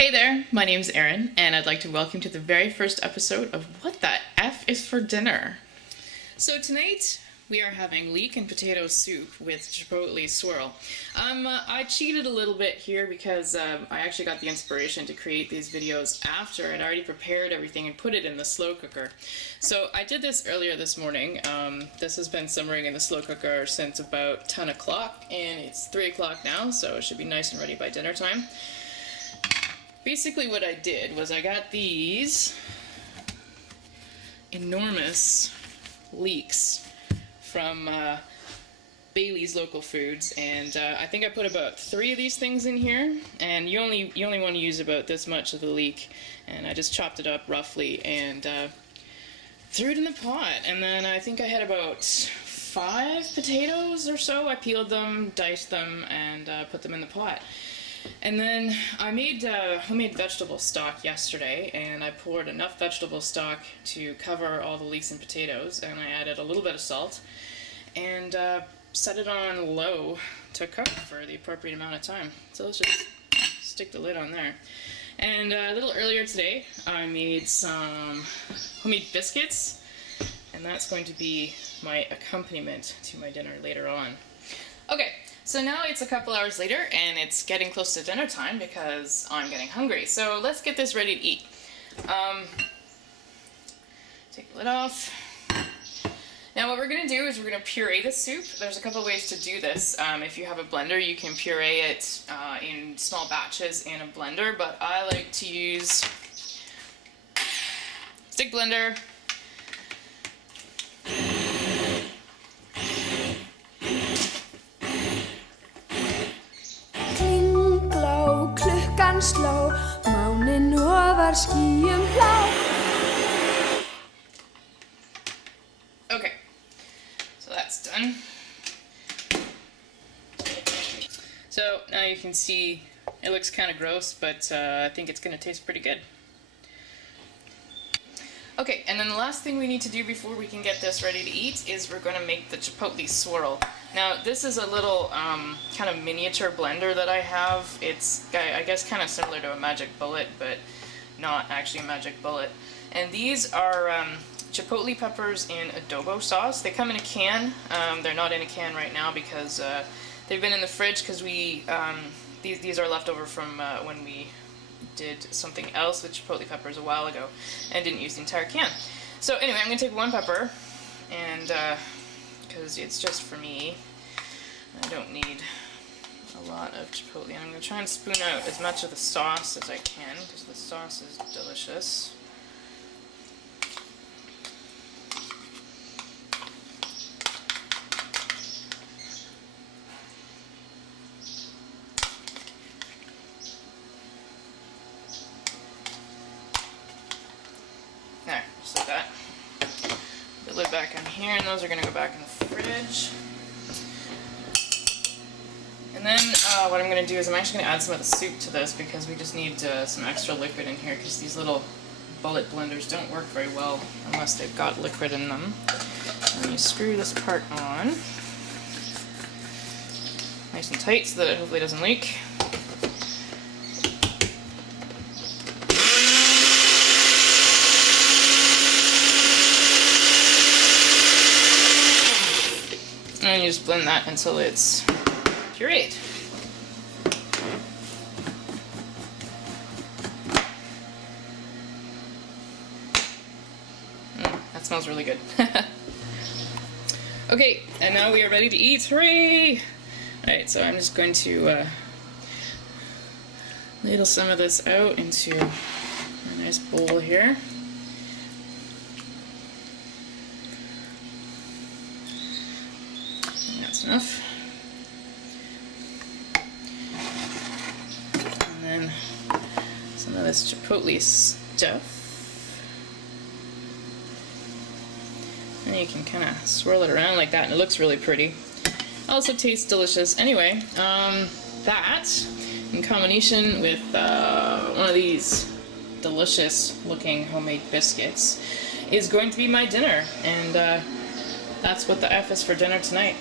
Hey there, my name's Erin, and I'd like to welcome you to the very first episode of What the F is for Dinner? So tonight, we are having leek and potato soup with Chipotle swirl. I cheated a little bit here because I actually got the inspiration to create these videos after I'd already prepared everything and put it in the slow cooker. So I did this earlier this morning. This has been simmering in the slow cooker since about 10 o'clock, and it's 3 o'clock now, so it should be nice and ready by dinner time. Basically what I did was I got these enormous leeks from Bailey's Local Foods, and I think I put about 3 of these things in here, and you only want to use about this much of the leek, and I just chopped it up roughly and threw it in the pot. And then I think I had about 5 potatoes or so. I peeled them, diced them, and put them in the pot. And then I made homemade vegetable stock yesterday, and I poured enough vegetable stock to cover all the leeks and potatoes, and I added a little bit of salt and set it on low to cook for the appropriate amount of time. So let's just stick the lid on there. And a little earlier today I made some homemade biscuits, and that's going to be my accompaniment to my dinner later on. Okay. So now it's a couple hours later, and it's getting close to dinner time because I'm getting hungry. So let's get this ready to eat. Take the lid off. Now what we're going to do is we're going to puree the soup. There's a couple ways to do this. If you have a blender, you can puree it in small batches in a blender, but I like to use stick blender. Sló, mánin ofar skýjum blá. Okay, so that's done. So now you can see it looks kind of gross, but I think it's going to taste pretty good. Okay, and then the last thing we need to do before we can get this ready to eat is we're going to make the Chipotle swirl. Now this is a little kind of miniature blender that I have. It's, I guess, kind of similar to a Magic Bullet, but not actually a Magic Bullet. And these are Chipotle peppers in adobo sauce. They come in a can. They're not in a can right now because they've been in the fridge because we these are left over from when we did something else with Chipotle peppers a while ago and didn't use the entire can. So anyway, I'm going to take 1 pepper, and because it's just for me, I don't need a lot of Chipotle. And I'm going to try and spoon out as much of the sauce as I can because the sauce is delicious. There, just like that. Put the lid back on here, and those are going to go back in the fridge. And then what I'm going to do is I'm actually going to add some of the soup to this because we just need some extra liquid in here because these little bullet blenders don't work very well unless they've got liquid in them. And you screw this part on nice and tight so that it hopefully doesn't leak. And you just blend that until it's pureed. That smells really good. Okay, and now we are ready to eat. Hooray! Alright, so I'm just going to ladle some of this out into a nice bowl here. That's enough. And then some of this Chipotle stuff. And you can kind of swirl it around like that, and it looks really pretty. Also tastes delicious. Anyway, that in combination with one of these delicious looking homemade biscuits is going to be my dinner. And that's what the F is for dinner tonight.